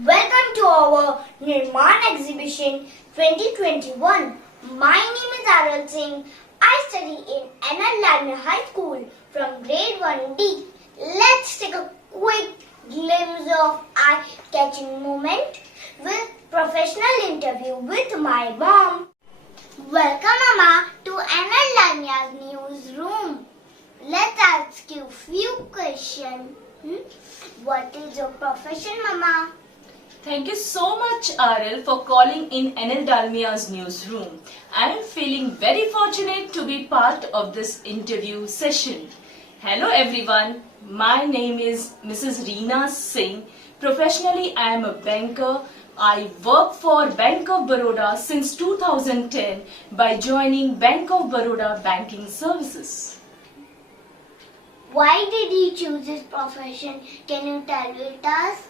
Welcome to our Nirman Exhibition 2021. My name is Aral Singh. I study in NL Lalme High School from grade 1D. Let's take a quick glimpse of eye-catching moment with professional interview with my mom. Welcome Mama to NL Lalme's newsroom. Let's ask you few questions. What is your profession, Mama? Thank you so much, RL, for calling in NL Dalmia's newsroom. I am feeling very fortunate to be part of this interview session. Hello everyone, my name is Mrs. Reena Singh. Professionally, I am a banker. I work for Bank of Baroda since 2010 by joining Bank of Baroda Banking Services. Why did you choose this profession? Can you tell it us?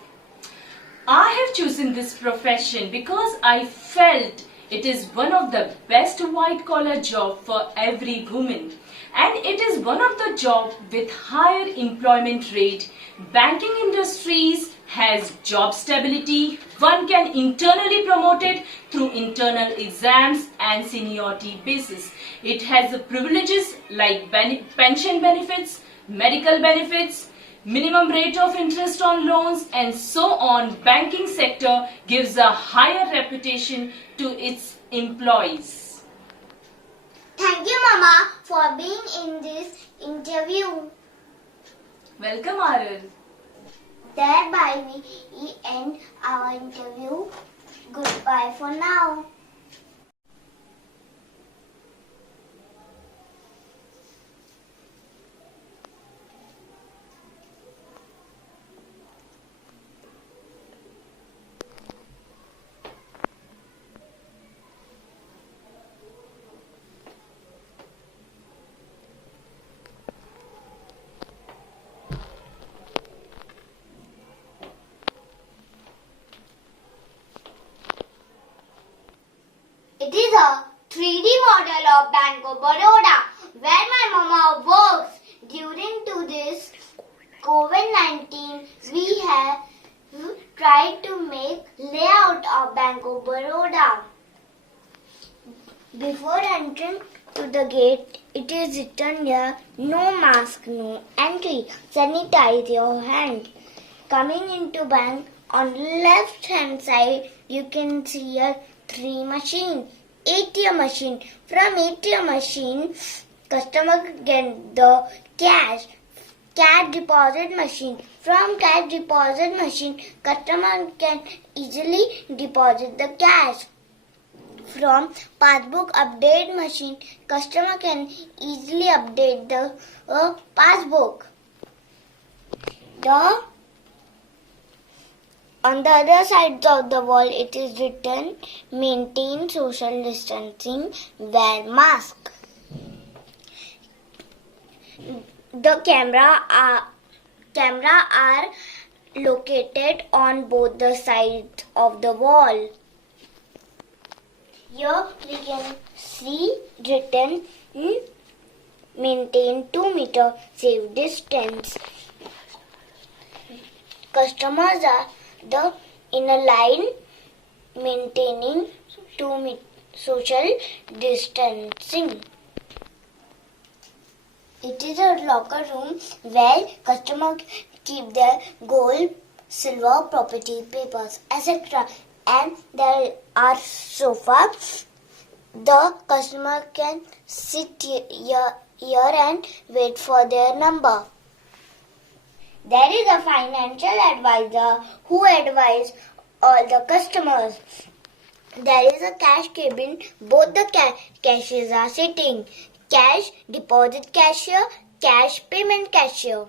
I have chosen this profession because I felt it is one of the best white collar job for every woman, and it is one of the job with higher employment rate. Banking industries has job stability. One can internally promoted through internal exams and seniority basis. It has the privileges like pension benefits, medical benefits, minimum rate of interest on loans, and so on. Banking sector gives a higher reputation to its employees. Thank you, Mama, for being in this interview. Welcome, Arul. Thereby we end our interview. Goodbye for now. It is a 3D model of Bank of Baroda where my mama works. During to this COVID-19, we have tried to make layout of Bank of Baroda. Before entering to the gate, it is written here, no mask, no entry. Sanitize your hand. Coming into bank, on left hand side, you can see a 3 machine. ATM machine. From ATM machine, customer get the cash deposit machine. From cash deposit machine, customer can easily deposit the cash. From passbook update machine, customer can easily update the passbook. On the other side of the wall, it is written, maintain social distancing, wear mask. The camera are located on both the sides of the wall. Here we can see written, maintain 2 meter safe distance. Customers are in a line maintaining 2 meter social distancing. It is a locker room where customers keep their gold, silver, property, papers, etc. And there are sofas. The customer can sit here and wait for their number. There is a financial advisor who advises all the customers. There is a cash cabin. Both the cashiers are sitting. Cash deposit cashier, cash payment cashier.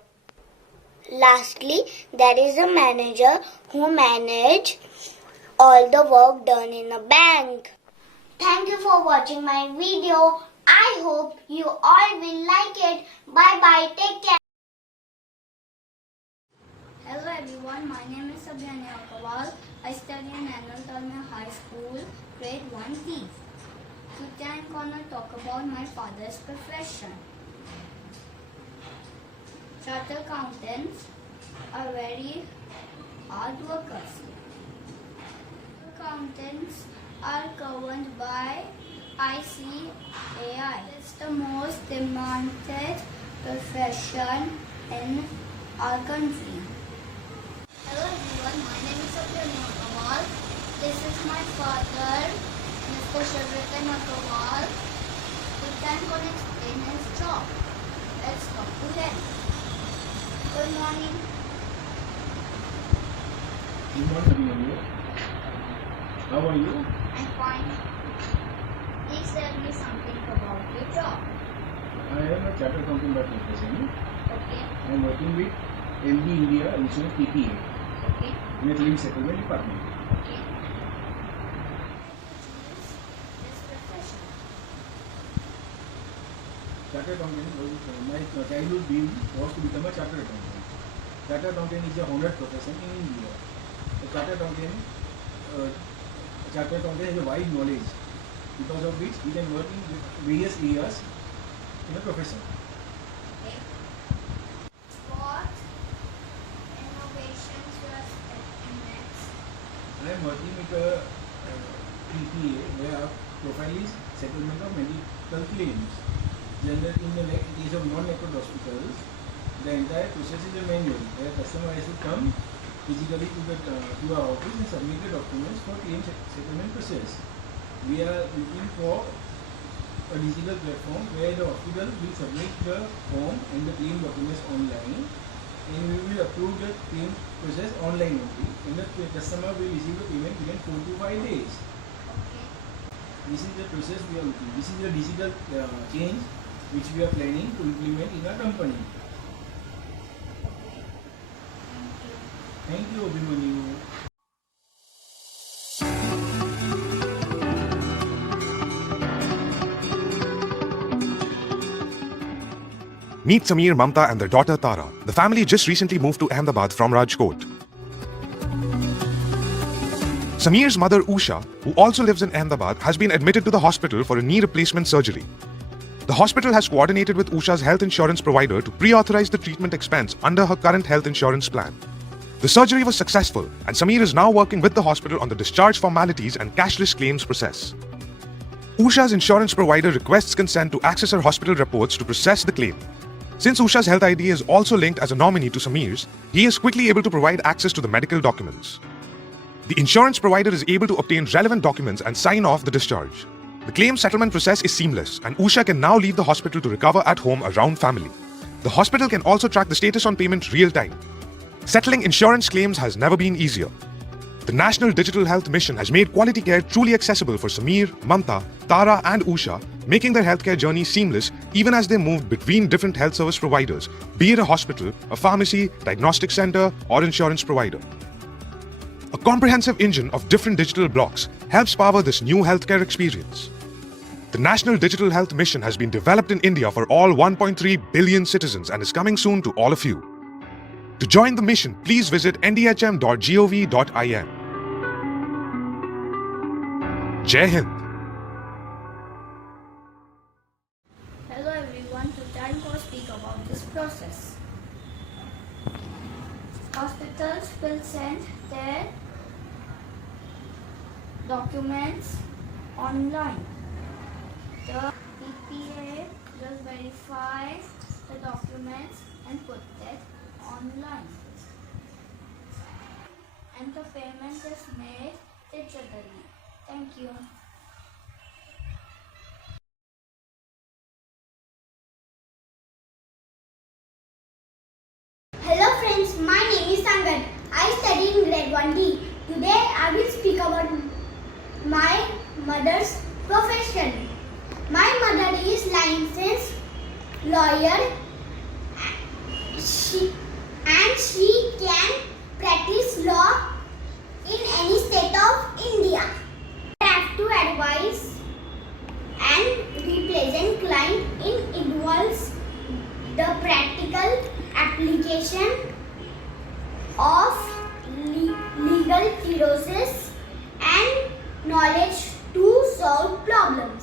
Lastly, there is a manager who manages all the work done in a bank. Thank you for watching my video. I hope you all will like it. Bye bye. Take care. Hello everyone, my name is Sabhyani Akawal. I study in Anil Dalmia High School, grade 1D. Today I'm gonna talk about my father's profession. Chartered accountants are very hard workers. accountants are governed by ICAI. It's the most demanded profession in our country. Hello everyone, my name is Sabrina Kamal. This is my father, Mr. Shivritan Agarwal, who can explain his job. Let's talk to him. Good morning. Good morning. How are you? I'm fine. Please tell me something about your job. I am a chartered accountant by profession. Okay. I am working with MD India Insurance TPA Okay. in a claim settlement department. Okay. This profession. Chartered accountant my childhood dream was to become a chartered accountant. Chartered accountant is a honoured profession in India. A chartered accountant has a wide knowledge, because of which he can work in various areas in a profession. Okay. What innovations you are expecting next? I am working with a TPA where our profile is settlement of medical claims. Generally, in the case of non-network hospitals, the entire process is a manual where a customer has to come physically to our office and submit the documents for claim settlement process. We are looking for a digital platform where the hospital will submit the form and the claim documents online, and we will approve the claim process online only, and the customer will receive the payment within 4 to 5 days. Okay. This is the process we are looking. This is the digital change which we are planning to implement in our company. Okay. Thank you. Thank you, Abhimanyu. Meet Sameer, Mamta and their daughter Tara. The family just recently moved to Ahmedabad from Rajkot. Sameer's mother Usha, who also lives in Ahmedabad, has been admitted to the hospital for a knee replacement surgery. The hospital has coordinated with Usha's health insurance provider to pre-authorize the treatment expense under her current health insurance plan. The surgery was successful, and Sameer is now working with the hospital on the discharge formalities and cashless claims process. Usha's insurance provider requests consent to access her hospital reports to process the claim. Since Usha's health ID is also linked as a nominee to Sameer's, he is quickly able to provide access to the medical documents. The insurance provider is able to obtain relevant documents and sign off the discharge. The claim settlement process is seamless, and Usha can now leave the hospital to recover at home around family. The hospital can also track the status on payment real time. Settling insurance claims has never been easier. The National Digital Health Mission has made quality care truly accessible for Sameer, Mamta, Tara and Usha, making their healthcare journey seamless even as they move between different health service providers, be it a hospital, a pharmacy, diagnostic center or insurance provider. A comprehensive engine of different digital blocks helps power this new healthcare experience. The National Digital Health Mission has been developed in India for all 1.3 billion citizens and is coming soon to all of you. To join the mission, please visit ndhm.gov.in. Jai Hind. Hello everyone, today I'm going to speak about this process. Hospitals will send their documents online. The TPA will verify the documents and put it online. And the payment is made digitally. Thank you. Hello friends, my name is Sangat. I study in grade 1D. Today I will speak about my mother's profession. My mother is licensed lawyer. She can practice law in any state of India. I have to advise and represent client involves the practical application of legal theories and knowledge to solve problems.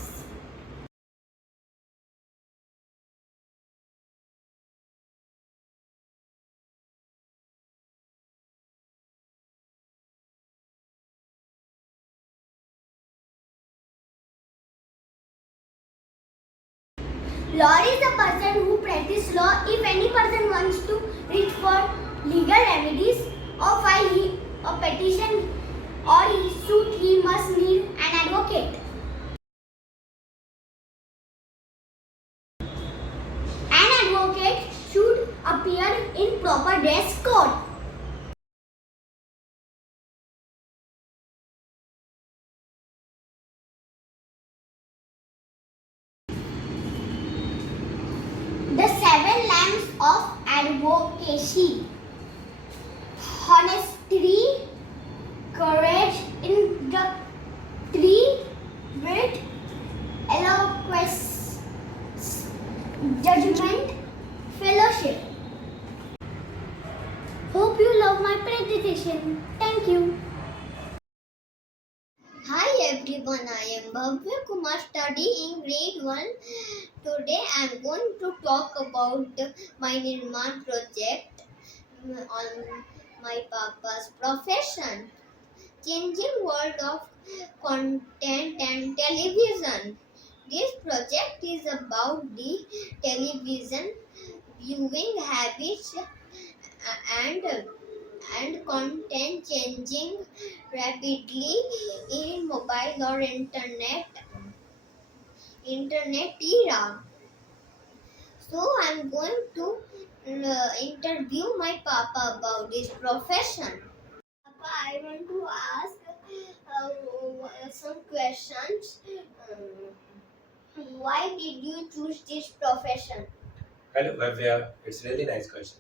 Lawyer is a person who practices law. If any person wants to reach for legal remedies or file a petition or suit, he must need an advocate. An advocate should appear in proper dress code. The seven lamps of advocacy: honesty, courage, integrity, wit, eloquence, judgment, fellowship. Hope you love my presentation. Thank you. Hi everyone, I am Bhavya Kumar studying grade 1. Today I am going to talk about my Nirman project on my papa's profession. Changing world of content and television. This project is about the television viewing habits and content changing rapidly in mobile or internet era. So I'm going to interview my papa about this profession. Papa, I want to ask some questions. Why did you choose this profession? Hello, Bhavya. It's really nice question.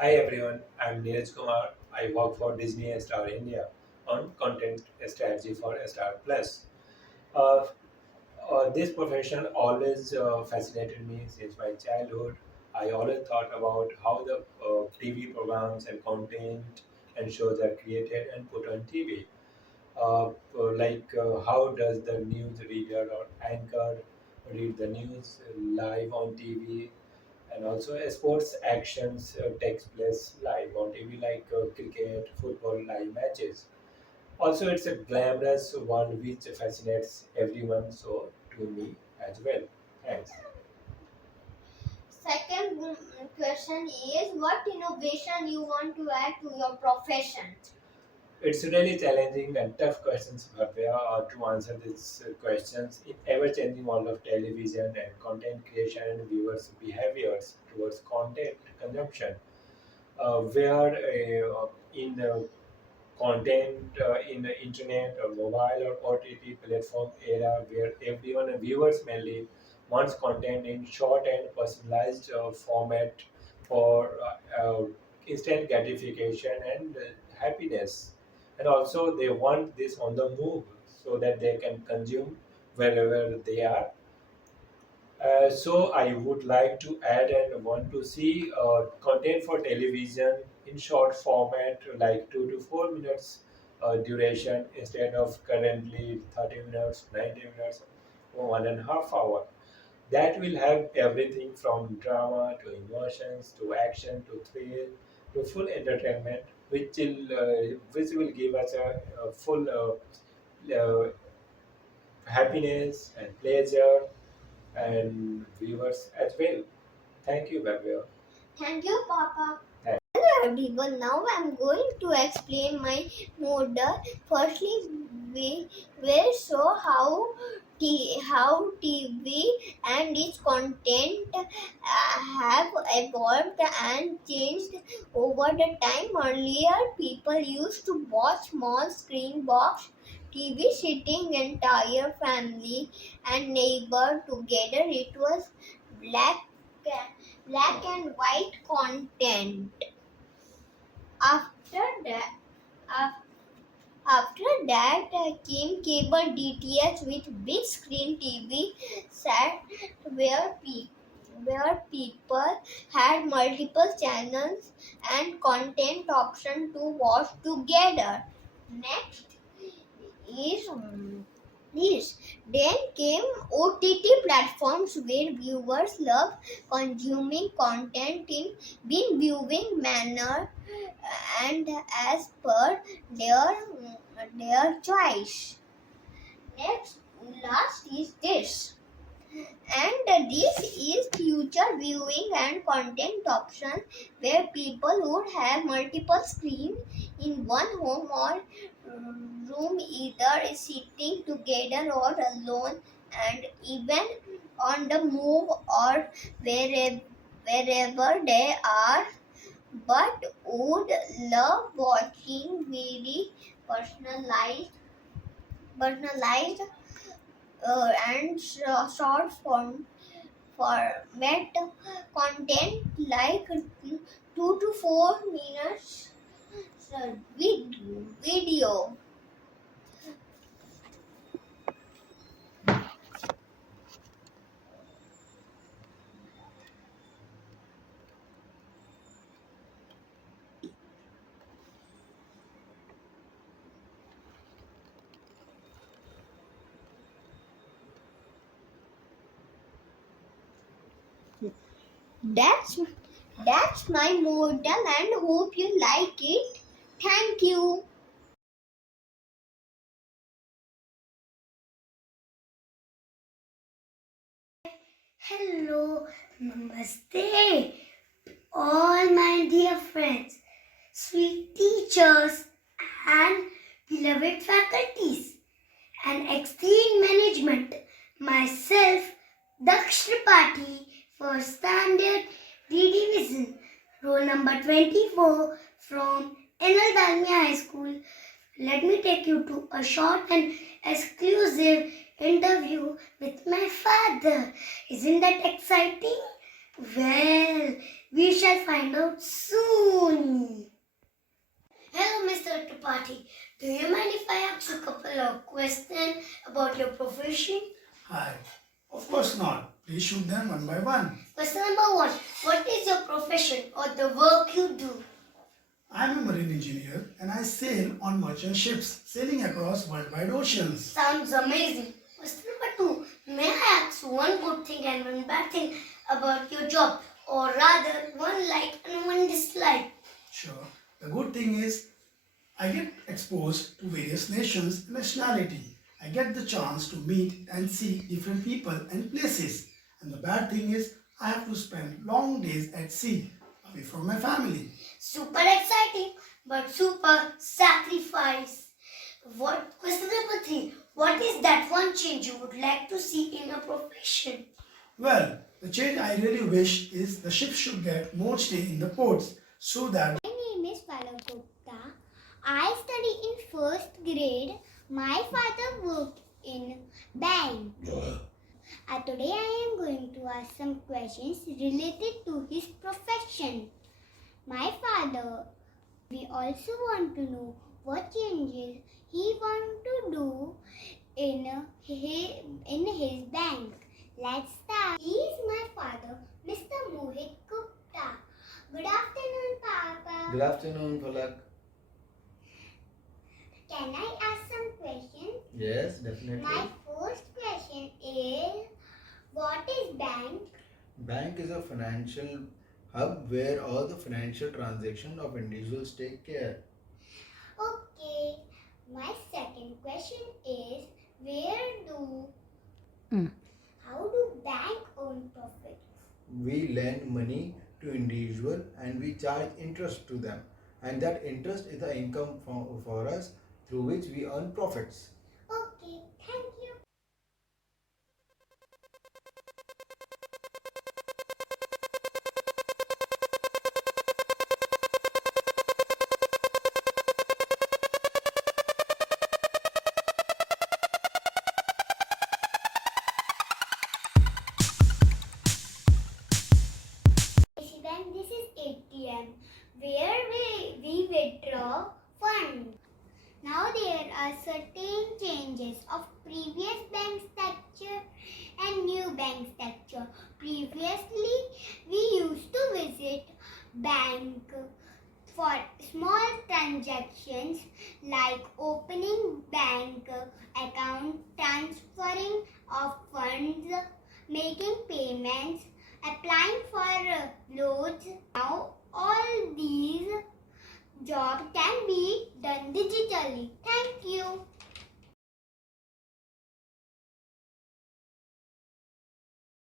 Hi everyone, I'm Neeraj Kumar. I work for Disney Star India on content strategy for Star Plus. Uh, this profession always fascinated me since my childhood. I always thought about how the TV programs and content and shows are created and put on TV. How does the news reader or anchor read the news live on TV, and also sports actions takes place live on TV like cricket, football live matches. Also, it's a glamorous one which fascinates everyone, so to me as well. Thanks. Second question is, what innovation you want to add to your profession? It's really challenging and tough questions, Bhavya, to answer these questions in ever-changing world of television and content creation and viewers' behaviors towards content consumption. Where in content in the internet or mobile or OTT platform era where everyone and viewers mainly wants content in short and personalized format for instant gratification and happiness, and also they want this on the move so that they can consume wherever they are. So I would like to add and want to see content for television in short format, like 2 to 4 minutes duration instead of currently 30 minutes, 90 minutes, or 1.5 hour. That will have everything from drama to emotions to action to thrill to full entertainment, which will give us a full happiness and pleasure and viewers as well. Thank you, Bhavya. Thank you, Papa. Thank- Hello everyone, now I'm going to explain my model. Firstly, we will show how TV and its content have evolved and changed over the time. Earlier, people used to watch small screen box TV sitting entire family and neighbor together. It was black black and white content. After that, af- came cable DTH with big screen TV set where people had multiple channels and content option to watch together. Next is this. Then came OTT platforms where viewers love consuming content in bin viewing manner and as per their choice. Next, last is this. And this is future viewing and content options where people would have multiple screens in one home or room, either sitting together or alone, and even on the move or wherever they are, but would love watching very personalized and short format content like 2 to 4 minutes video. That's that's my model and hope you like it. Thank you. Hello, namaste, all my dear friends, sweet teachers, and beloved faculties, and excellent management. Myself, Daksh Tripathi, for Standard D Division, roll number 24 from NL Dalmia High School. Let me take you to a short and exclusive interview with my father. Isn't that exciting? Well, we shall find out soon. Hello, Mr. Tripathi. Do you mind if I ask you a couple of questions about your profession? Hi. Of course not. Please shoot them one by one. Question number 1. What is your profession or the work you do? I'm a marine engineer and I sail on merchant ships sailing across worldwide oceans. Sounds amazing. Question number 2. May I ask one good thing and one bad thing about your job, or rather one like and one dislike? Sure. The good thing is I get exposed to various nations and nationality. I get the chance to meet and see different people and places. And the bad thing is I have to spend long days at sea away from my family. Super exciting, but super sacrifice. Question number 3. What is that one change you would like to see in your profession? Well, the change I really wish is the ships should get more stay in the ports so that My name is Palak Gupta. I study in first grade. My father worked in bank. Today I am going to ask some questions related to his profession. My father, we also want to know what changes he want to do in his bank. Let's start. He is my father, Mr. Mohit Gupta. Good afternoon, Papa. Good afternoon, Palak. Can I ask some questions? Yes, definitely. My first question is, what is bank? Bank is a financial hub where all the financial transactions of individuals take care. Okay. My second question is, how do bank earn profits? We lend money to individual and we charge interest to them, and that interest is the income for us through which we earn profits. Okay, thank you. ICICI Bank, this is ATM where we withdraw funds. Now there are certain changes of previous bank structure and new bank structure. Previously, we used to visit bank for small transactions like opening bank account, transferring of funds, making payments, applying for loans. Now all these jobs can be done digitally. Thank you.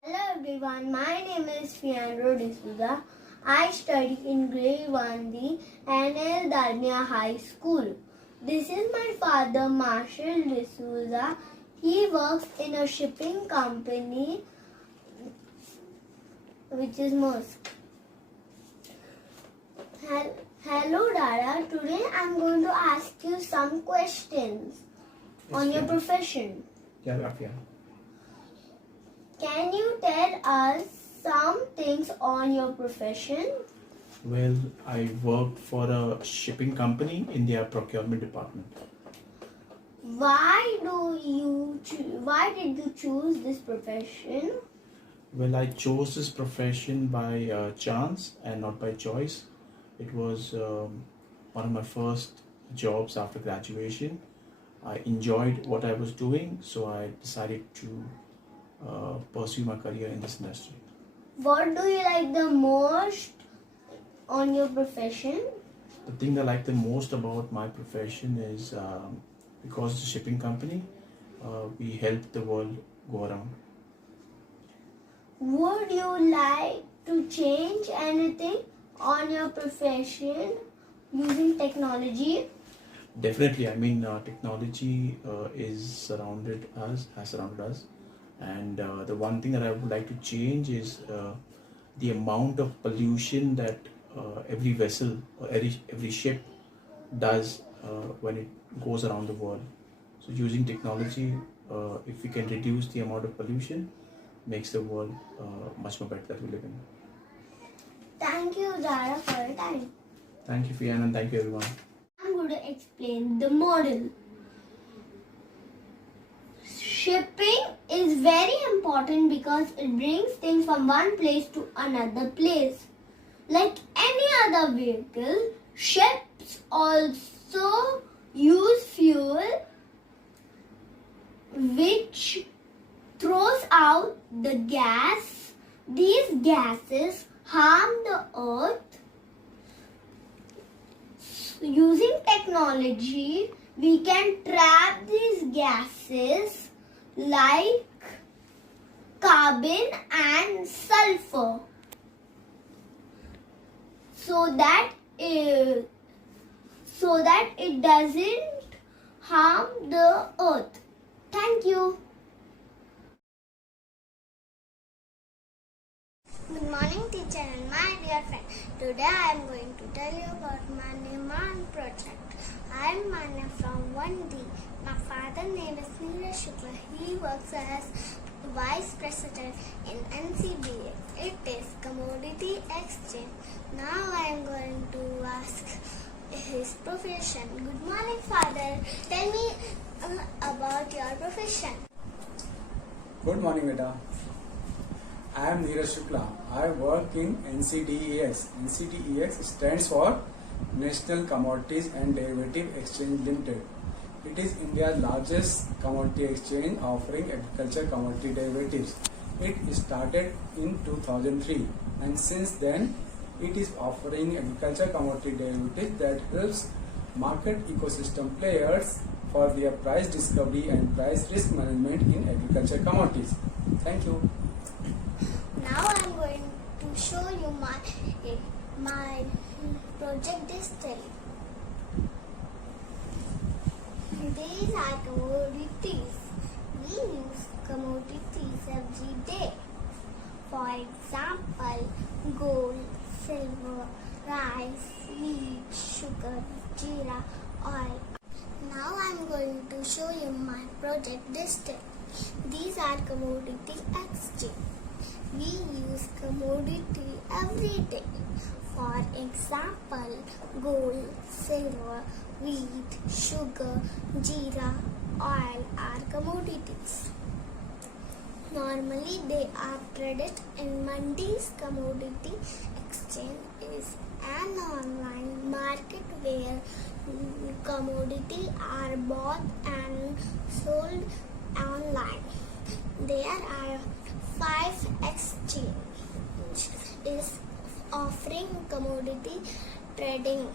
Hello everyone, my name is Fiandro D'Souza. I study in grade 1D NL Dalmia High School. This is my father Marshall D'Souza. He works in a shipping company which is Maersk. Hello Dada, today I'm going to ask you some questions on your profession. Can you tell us some things on your profession? Well, I work for a shipping company in their procurement department. Why did you choose this profession? Well, I chose this profession by chance and not by choice. It was one of my first jobs after graduation. I enjoyed what I was doing, so I decided to pursue my career in this industry. What do you like the most on your profession? The thing I like the most about my profession is because it's a shipping company, we help the world go around. Would you like to change anything on your profession using technology? Definitely, I mean, technology has surrounded us, and the one thing that I would like to change is the amount of pollution that every vessel or every ship does when it goes around the world. So using technology, if we can reduce the amount of pollution, makes the world much more better that we live in. Thank you, Zara, for your time. Thank you, Fian, and thank you, everyone. I'm going to explain the model. Shipping is very important because it brings things from one place to another place. Like any other vehicle, ships also use fuel which throws out the gas. These gases harm the earth. Using technology, we can trap these gases like carbon and sulfur so that it doesn't harm the earth. Thank you. Good morning, teacher and my dear friend. Today I am going to tell you about my Niman project. I am Manya from 1D. My father's name is Neeraj Shukla. He works as Vice President in NCBA. It is Commodity Exchange. Now I am going to ask his profession. Good morning, father. Tell me about your profession. Good morning, Beta. I am Neeraj Shukla. I work in NCDEX. NCDEX stands for National Commodities and Derivative Exchange Limited. It is India's largest commodity exchange offering agriculture commodity derivatives. It started in 2003 and since then it is offering agriculture commodity derivatives that helps market ecosystem players for their price discovery and price risk management in agriculture commodities. Thank you. Now I am going to show you my project distillery. These are commodities. We use commodities every day. For example, gold, silver, rice, wheat, sugar, jeera, oil. Now I am going to show you my project distillery. These are commodity exchange. We use commodity every day. For example, gold, silver, wheat, sugar, jeera, oil are commodities. Normally they are traded in Mandi's. Commodity exchange is an online market where commodities are bought and sold online. There are 5 exchanges is offering commodity trading.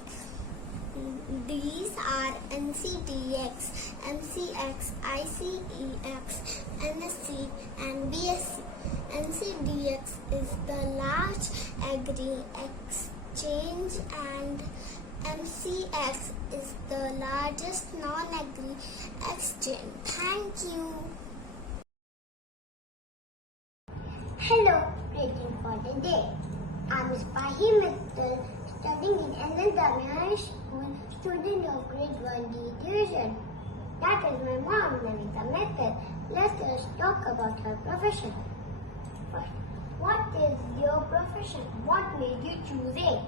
These are NCDEX, MCX, ICEX, NSE and BSE. NCDEX CEX is the large agri-exchange and MCX is the largest non-agri exchange. Thank you. Hello, greeting for the day. I'm Spahi Mittal, studying in Anandami High School, student of grade 1D division. That is my mom, Navita Mittal. Let us talk about her profession. First, what is your profession? What made you choose it?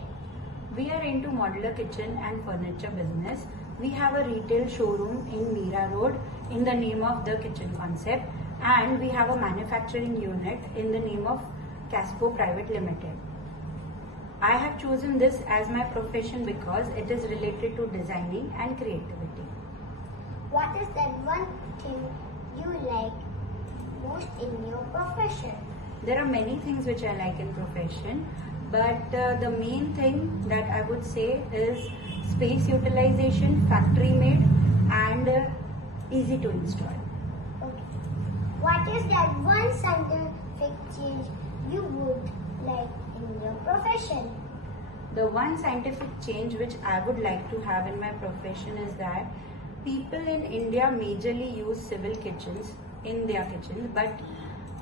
We are into modular kitchen and furniture business. We have a retail showroom in Meera Road in the name of The Kitchen Concept, and we have a manufacturing unit in the name of Caspo Private Limited. I have chosen this as my profession because it is related to designing and creativity. What is that one thing you like most in your profession? There are many things which I like in profession, but the main thing that I would say is space utilization, factory made, and easy to install. Okay. What is that one scientific change you would like in your profession? The one scientific change which I would like to have in my profession is that people in India majorly use civil kitchens in their kitchens, but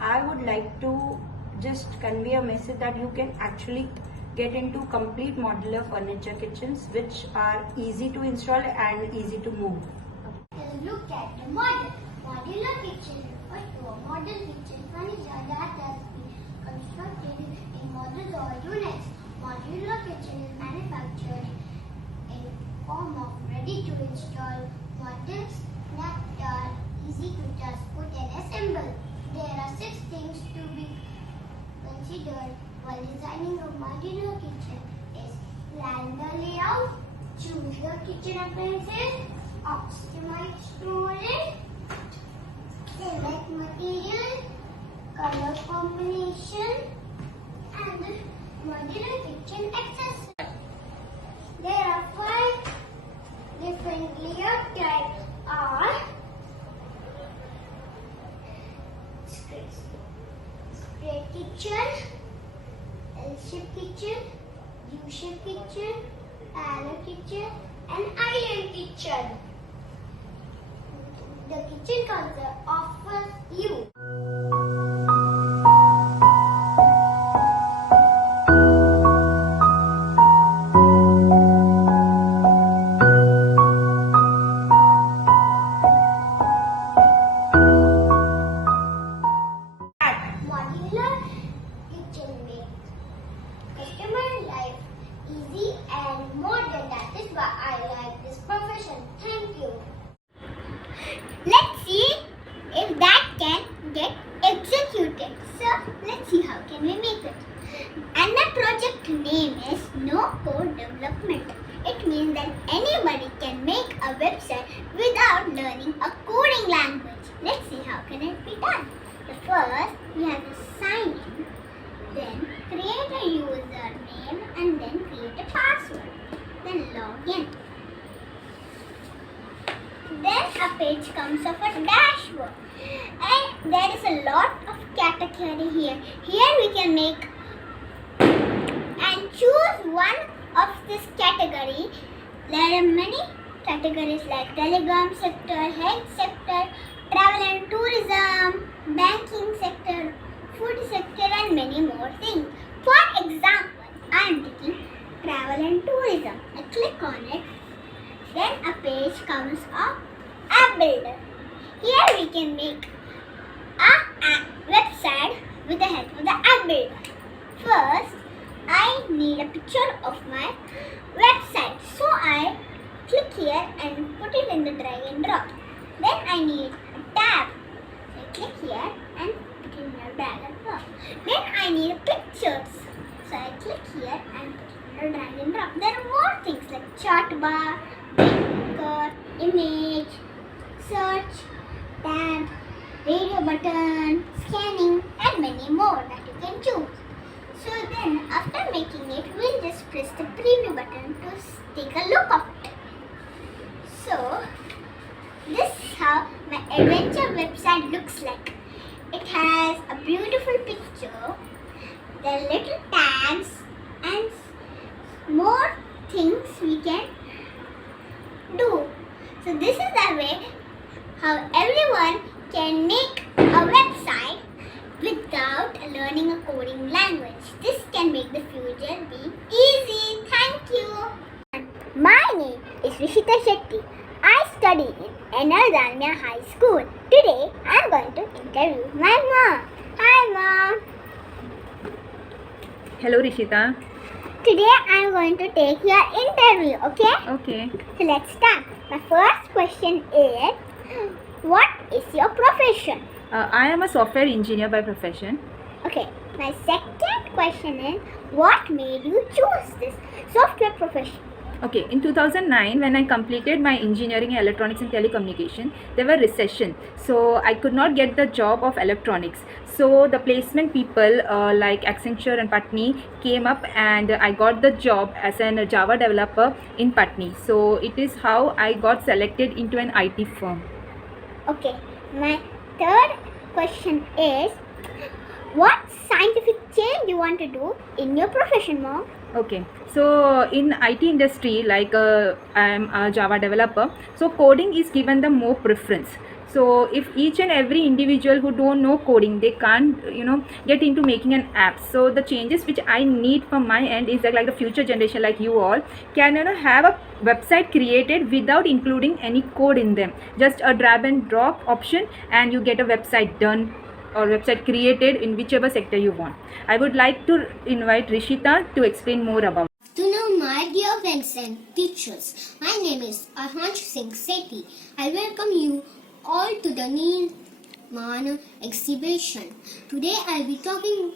I would like to just convey a message that you can actually get into complete modular furniture kitchens which are easy to install and easy to move. Let's look at the model. Modular kitchen refers to a model kitchen furniture that has been constructed in modules or units. Modular kitchen is manufactured in form of ready-to-install modules that are easy to just put and assemble. There are 6 things to be considered while designing a modular kitchen: is plan the layout, choose the kitchen appliances, optimize storage, select material, color combination, and modular kitchen accessories. There are 5 different layout types: are square kitchen, L-shaped kitchen, U-shaped kitchen, arrow kitchen, and island kitchen. The kitchen concept offers you modular kitchen makes customer life easy and modern. That is why I like this profession. Thank you. Let's see if that can get executed. So let's see how can we make it. And the project name is No Code Development. It means that anybody can make a website without learning a coding language. Let's see how can it be done. The first, we have to sign in, then create a username and then create a password. Then log in. Then a page comes of a dashboard. And there is a lot of category here. Here we can make and choose one of this category. There are many categories like telecom sector, health sector, travel and tourism, banking sector, food sector, and many more things. For example, I am taking travel and tourism. I click on it. Then a page comes of App Builder. Here we can make a website with the help of the App Builder. First, I need a picture of my website. So I click here and put it in the drag and drop. Then I need a tab. So I click here and put it in the drag and drop. Then I need pictures. So I click here and put it in the drag and drop. There are more things like chart bar, picker, image, search, tab, radio button, scanning, and many more that you can choose. So then after making it, we'll just press the preview button to take a look of it. So this is how my adventure website looks like. It has a beautiful picture there are little tags and more things we can do. So this is the way how everyone can make a website without learning a coding language. This can make the future be easy. Thank you. My name is Rishita Shetty. I study in NL Dalmia High School. Today I am going to interview my mom. Hi mom. Hello Rishita. Today I am going to take your interview, okay? Okay. So let's start. My first question is, what is your profession? I am a software engineer by profession. Okay. My second question is, what made you choose this software profession? Okay, in 2009 when I completed my engineering in electronics and telecommunication, there were recession. So I could not get the job of electronics. So the placement people like Accenture and Patni came up and I got the job as a Java developer in Patni. So it is how I got selected into an IT firm. Okay. My third question is, what scientific change you want to do in your profession, mom? Okay, so in IT industry, like I am a Java developer, so coding is given the more preference. So if each and every individual who don't know coding, they can't get into making an app. So the changes which I need from my end is that like the future generation like you all can have a website created without including any code in them. Just a drag and drop option and you get a website done or website created in whichever sector you want. I would like to invite Rishita to explain more about. Good afternoon, my dear friends and teachers. My name is Arhansh Singh Sethi. I welcome you all to the Neelman exhibition. Today I will be talking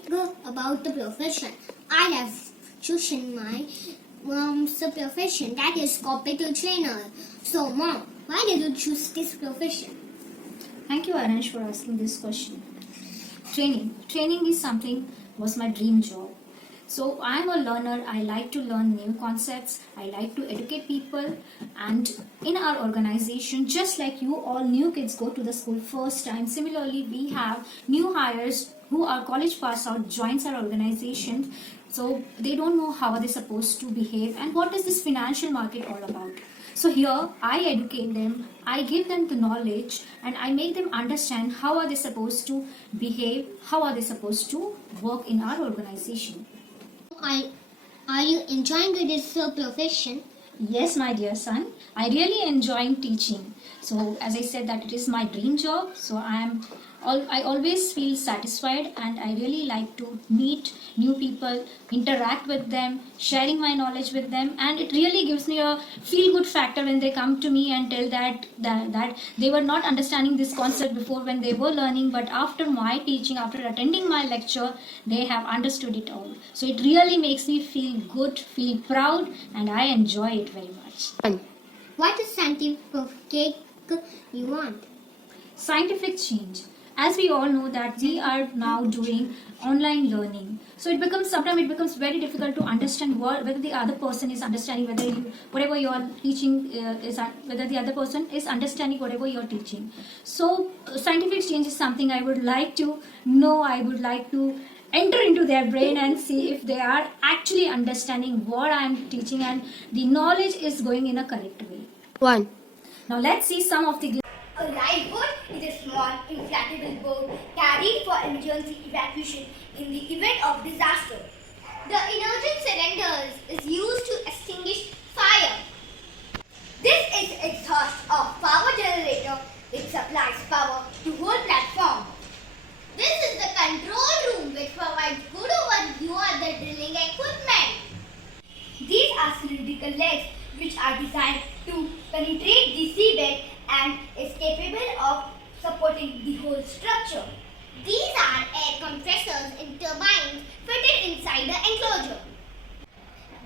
about the profession. I have chosen my mom's profession, that is computer trainer. So mom, why did you choose this profession? Thank you, Arhansh, for asking this question. Training is something was my dream job. So I am a learner. I like to learn new concepts. I like to educate people. And in our organization, just like you, all new kids go to the school first time. Similarly, we have new hires who are college pass out joins our organization. So they don't know how are they supposed to behave and what is this financial market all about. So here I educate them, I give them the knowledge and I make them understand how are they supposed to behave, how are they supposed to work in our organization. Are you enjoying this profession? Yes, my dear son, I really enjoy teaching. So as I said that it is my dream job, so I always feel satisfied and I really like to meet new people, interact with them, sharing my knowledge with them, and it really gives me a feel-good factor when they come to me and tell that they were not understanding this concept before when they were learning, but after my teaching, after attending my lecture, they have understood it all. So it really makes me feel good, feel proud, and I enjoy it very much. What is scientific you want? Scientific change. As we all know that we are now doing online learning, so sometimes it becomes very difficult to understand whether the other person is understanding whatever you are teaching whether the other person is understanding whatever you are teaching. So scientific change is something I would like to know. I would like to enter into their brain and see if they are actually understanding what I am teaching and the knowledge is going in a correct way. 1. Now let's see some of the. A lifeboat is a small inflatable boat carried for emergency evacuation in the event of disaster. The emergency cylinders is used to extinguish fire. This is exhaust of power generator which supplies power to whole platform. This is the control room which provides good overview of the drilling equipment. These are cylindrical legs which are designed to penetrate the seabed and is capable of supporting the whole structure. These are air compressors in turbines fitted inside the enclosure.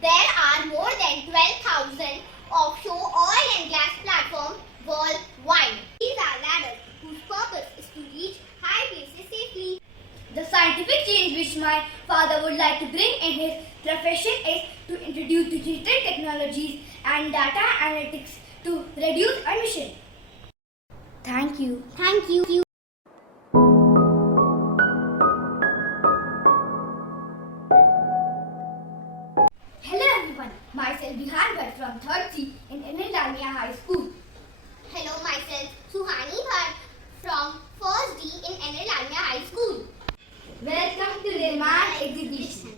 There are more than 12,000 offshore oil and gas platforms worldwide. These are ladders whose purpose is to reach high places safely. The scientific change which my father would like to bring in his profession is to introduce digital technologies and data analytics to reduce emission. Thank you. Thank you. from 3rd C in Indian Lamia High School. Hello, myself Suhani Bhatt from 1st D in Enel Lamia High School. Welcome to Leman Exhibition.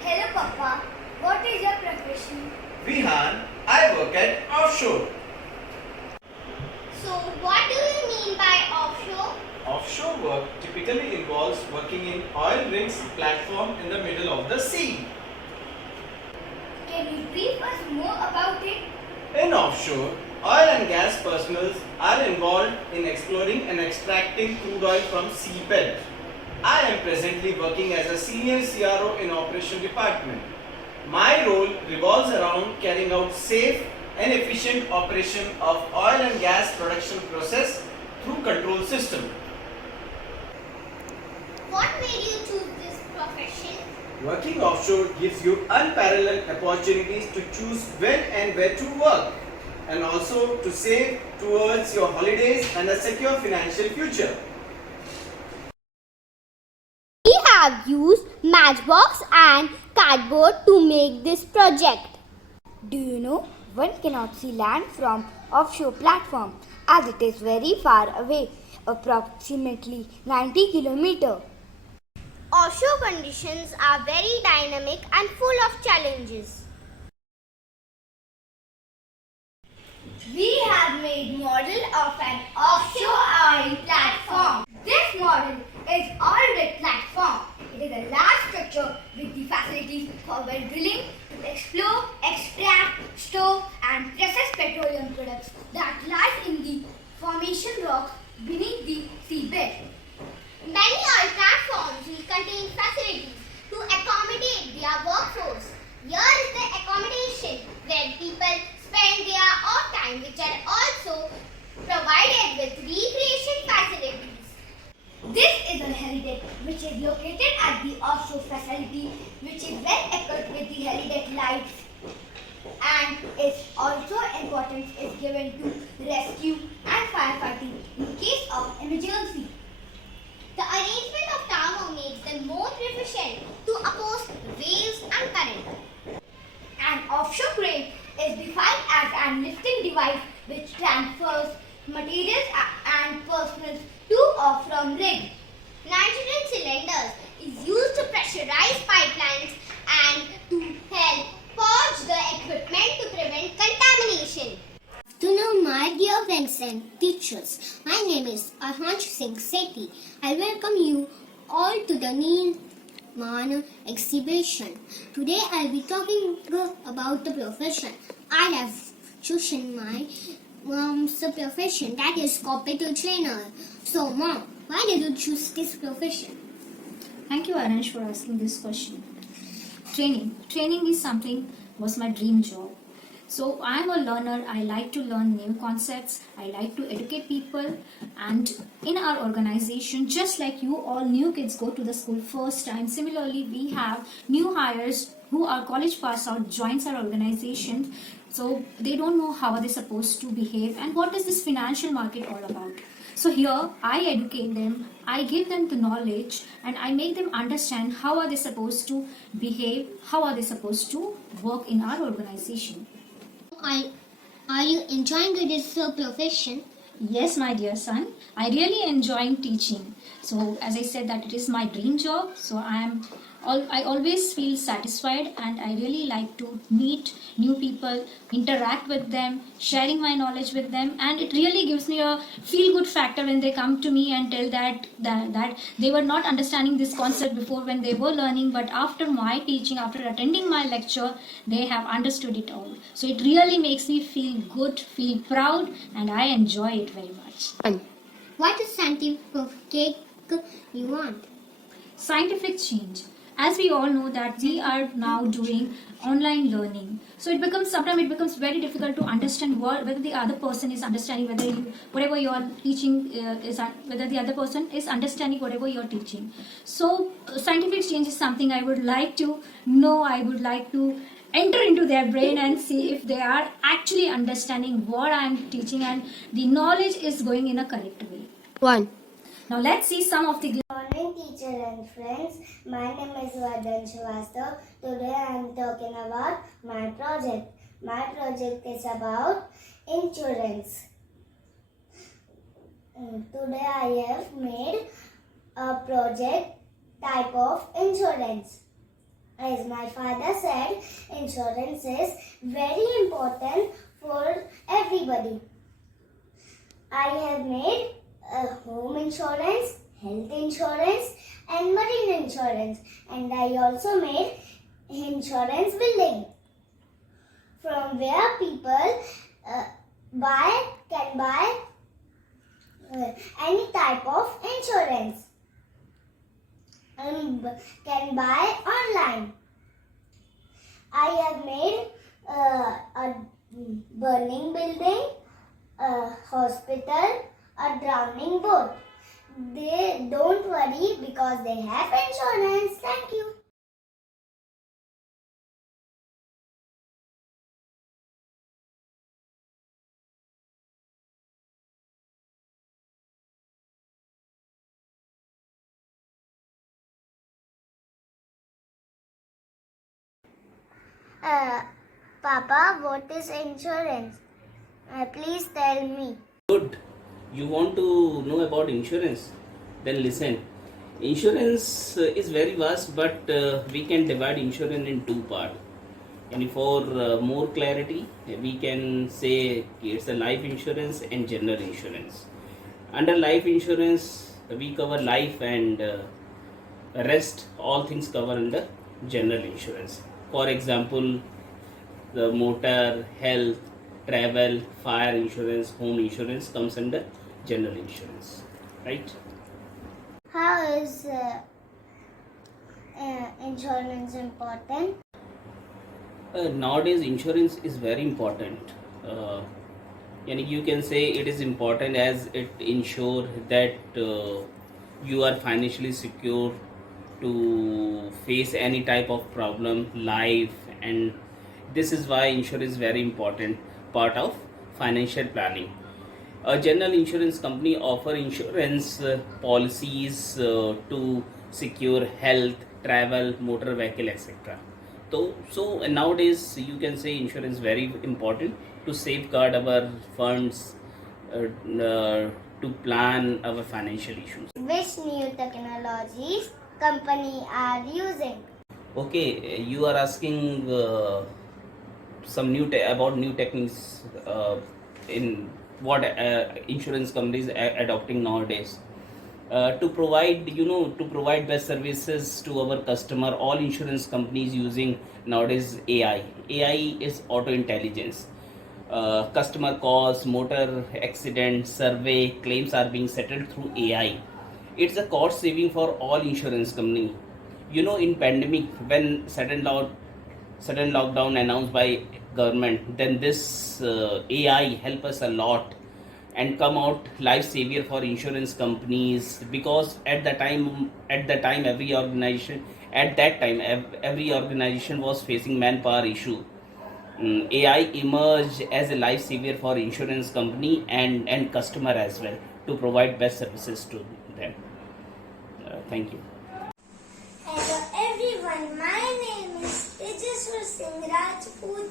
Hello Papa, what is your profession? Vihan, I work at offshore. So, what do you mean by offshore? Offshore work typically involves working in oil rigs platform in the middle of the sea. Can you brief us more about it? In offshore, oil and gas personnel are involved in exploring and extracting crude oil from seabed. I am presently working as a senior CRO in operation department. My role revolves around carrying out safe and efficient operation of oil and gas production process through control system. What made you choose this profession? Working offshore gives you unparalleled opportunities to choose when and where to work, and also to save towards your holidays and a secure financial future. We have used matchbox and cardboard to make this project. Do you know one cannot see land from offshore platform as it is very far away, approximately 90 kilometers. Offshore conditions are very dynamic and full of challenges. We have made model of an offshore oil platform. This model is oil-rig platform. It is a large structure with the facilities for well drilling to explore, extract, store and process petroleum products that lies in the formation rocks beneath the seabed. Many oil platforms will contain facilities to accommodate their workforce. Here is the accommodation where people spend their off time, which are also provided with recreation facilities. This is a helideck which is located at the offshore facility, which is well equipped with the helideck lights, and its also importance is given to rescue and firefighting in case of emergency. The arrangement of tower makes them more proficient to oppose waves and current. An offshore crane is defined as an lifting device which transfers materials and personnel to or from rig. Nitrogen cylinders is used to pressurize pipelines and to help purge the equipment to prevent contamination. To know my dear friends and teachers, my name is Arhansh Singh Sethi. I welcome you all to the Neeman exhibition. Today I will be talking about the profession. I have chosen my mom's profession, that is computer trainer. So mom, why did you choose this profession? Thank you, Arhansh, for asking this question. Training is something was my dream job. So I am a learner. I like to learn new concepts. I like to educate people. And in our organization, just like you, all new kids go to the school first time. Similarly, we have new hires who are college pass out joins our organization. So they don't know how are they supposed to behave and what is this financial market all about. So here I educate them, I give them the knowledge and I make them understand how are they supposed to behave, how are they supposed to work in our organization. Are you enjoying this profession? Yes, my dear son, I really enjoy teaching. So as I said that it is my dream job, so I always feel satisfied and I really like to meet new people, interact with them, sharing my knowledge with them, and it really gives me a feel-good factor when they come to me and tell that they were not understanding this concept before when they were learning, but after my teaching, after attending my lecture, they have understood it all. So it really makes me feel good, feel proud, and I enjoy it very much. What is scientific you want? Scientific change. As we all know that we are now doing online learning, so sometimes it becomes very difficult to understand whether the other person is understanding whatever you are teaching whether the other person is understanding whatever you are teaching. So scientific change is something I would like to know. I would like to enter into their brain and see if they are actually understanding what I am teaching and the knowledge is going in a correct way. 1. Now let's see some of the Good morning, teacher and friends. My name is Vardhan Shrivastava. Today I am talking about my project. My project is about insurance. Today I have made a project type of insurance. As my father said, insurance is very important for everybody. I have made a home insurance, health insurance and marine insurance, and I also made insurance building from where people can buy any type of insurance and can buy online. I have made a burning building, a hospital, a drowning boat. They don't worry because they have insurance. Thank you. Papa, what is insurance? Please tell me. Good. You want to know about insurance? Then listen. Insurance is very vast, but we can divide insurance in two parts. And for more clarity, we can say it's a life insurance and general insurance. Under life insurance, we cover life and rest, all things cover under general insurance. For example, the motor, health, travel, fire insurance, home insurance comes under general insurance, right? How is insurance important? Nowadays, insurance is very important. And you can say it is important as it ensures that you are financially secure to face any type of problem, life, and this is why insurance is very important part of financial planning. A general insurance company offer insurance policies to secure health, travel, motor vehicle, etc. So nowadays you can say insurance is very important to safeguard our funds, to plan our financial issues. Which new technologies company are using? Okay, you are asking some about new techniques in what insurance companies are adopting nowadays to provide best services to our customer. All insurance companies using nowadays AI is auto intelligence. Customer calls, motor accident survey claims are being settled through AI. It's a cost saving for all insurance company. In pandemic, when sudden lockdown announced by government, then this AI help us a lot and come out life savior for insurance companies, because at that time every organization was facing manpower issue. AI emerged as a life savior for insurance company and customer as well, to provide best services to them. Thank you. Hello everyone, my name is Tejaswar Singh Rajput.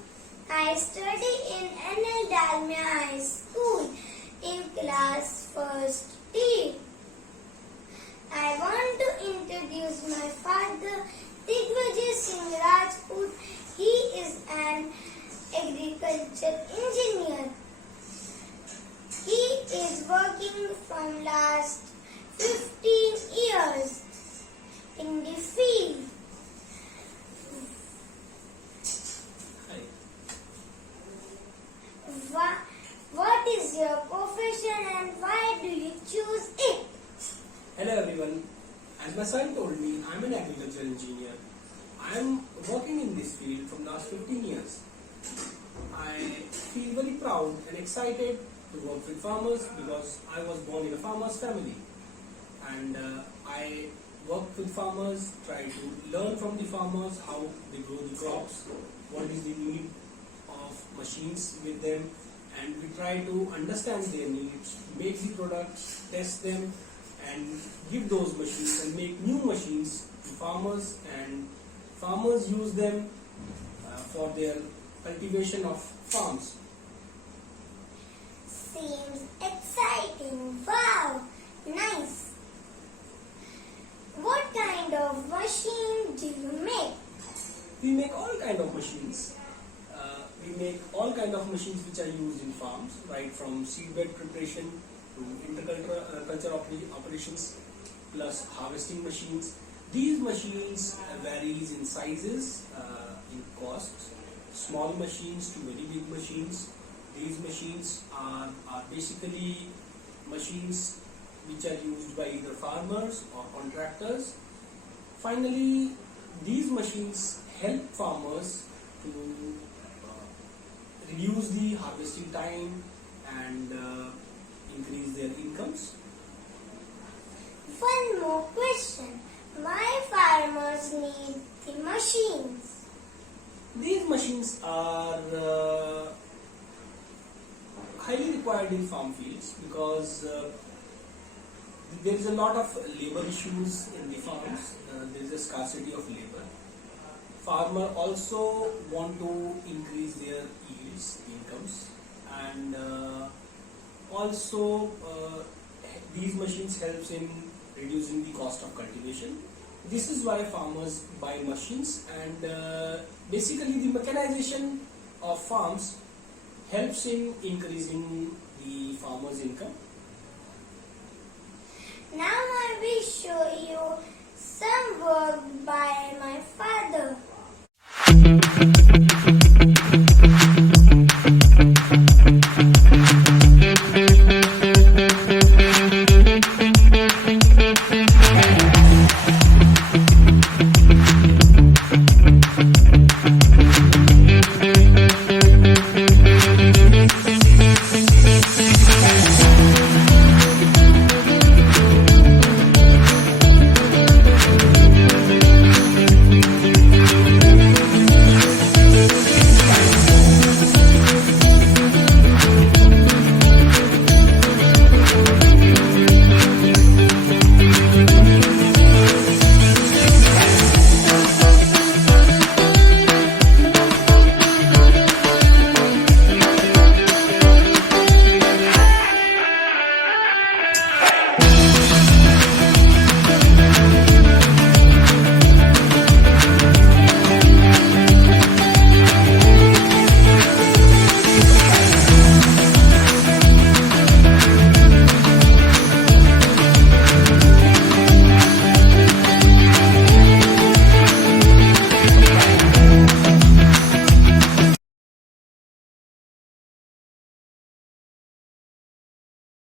I study in NL Dalmia High School in class 1st D. I want to introduce my father, Digvijay Singh Rajput. He is an agriculture engineer. He is working from last 15 years in the field. What is your profession and why do you choose it? Hello everyone. As my son told me, I'm an agricultural engineer. I'm working in this field from last 15 years. I feel very proud and excited to work with farmers because I was born in a farmer's family. And I work with farmers, try to learn from the farmers how they grow the crops, what is the need of machines with them, and we try to understand their needs, make the products, test them, and give those machines and make new machines to farmers, and farmers use them for their cultivation of farms. Seems exciting. Wow, nice. What kind of machine do you make? We make all kind of machines. We make all kind of machines which are used in farms, right from seedbed preparation to interculture operations, plus harvesting machines. These machines varies in sizes, in costs, small machines to very big machines. These machines are basically machines which are used by either farmers or contractors. Finally, these machines help farmers to reduce the harvesting time and increase their incomes. One more question. Why farmers need the machines? These machines are highly required in farm fields because there is a lot of labor issues in the farms. There is a scarcity of labor. Farmers also want to increase their yields, incomes, and also these machines helps in reducing the cost of cultivation. This is why farmers buy machines, and basically the mechanization of farms helps in increasing the farmer's income. Now I will show you some work by my father.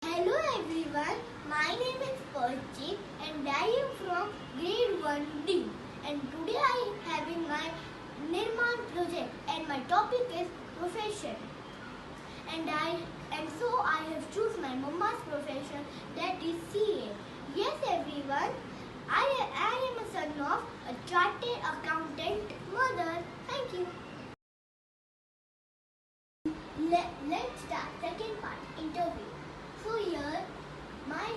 Hello everyone, my name is Perchik and I am from grade 1D, and today I am having my Nirman project and my topic is profession, and so I have choose my mama's profession, that is CA. Yes everyone, I am a son of a chartered accountant mother. Thank you. Let's start second part, interview. So here, my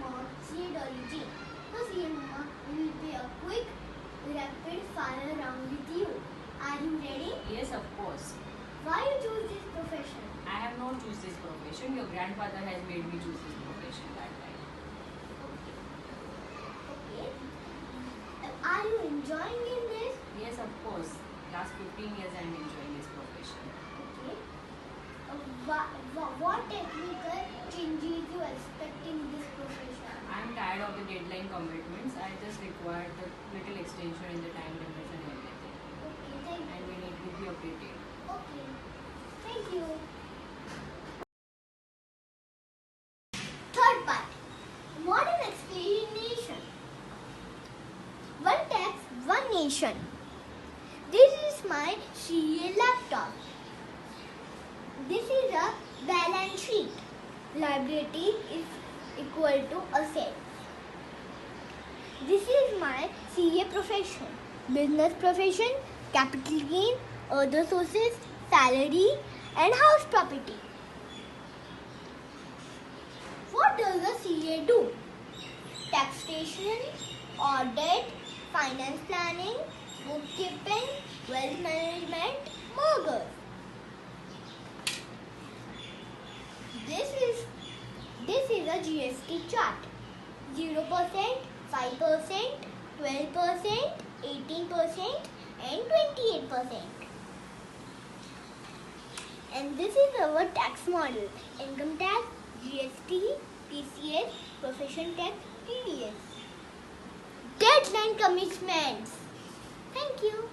mom, CA Dolly G. So CA Mama will be a quick, rapid fire round with you. Are you ready? Yes, of course. Why you choose this profession? I have not choose this profession. Your grandfather has made me choose this profession that time. Okay. Are you enjoying in this? Yes, of course. Last 15 years I am enjoying this profession. Okay. What technical changes you expect in this profession? I am tired of the deadline commitments. I just require the little extension in the time limits and everything. Okay, thank you. And we need to be updated. Okay. Thank you. Third part. Modern explanation. One tax, one nation. This is my CA laptop. This is a balance sheet. Liability is equal to assets. This is my CA profession. Business profession, capital gain, other sources, salary, and house property. What does a CA do? taxation, audit, finance planning, bookkeeping, wealth management, mortgage. This is a GST chart. 0%, 5%, 12%, 18%, and 28%. And this is our tax model: income tax, GST, TCS, profession tax, TDS. Deadline commitments. Thank you.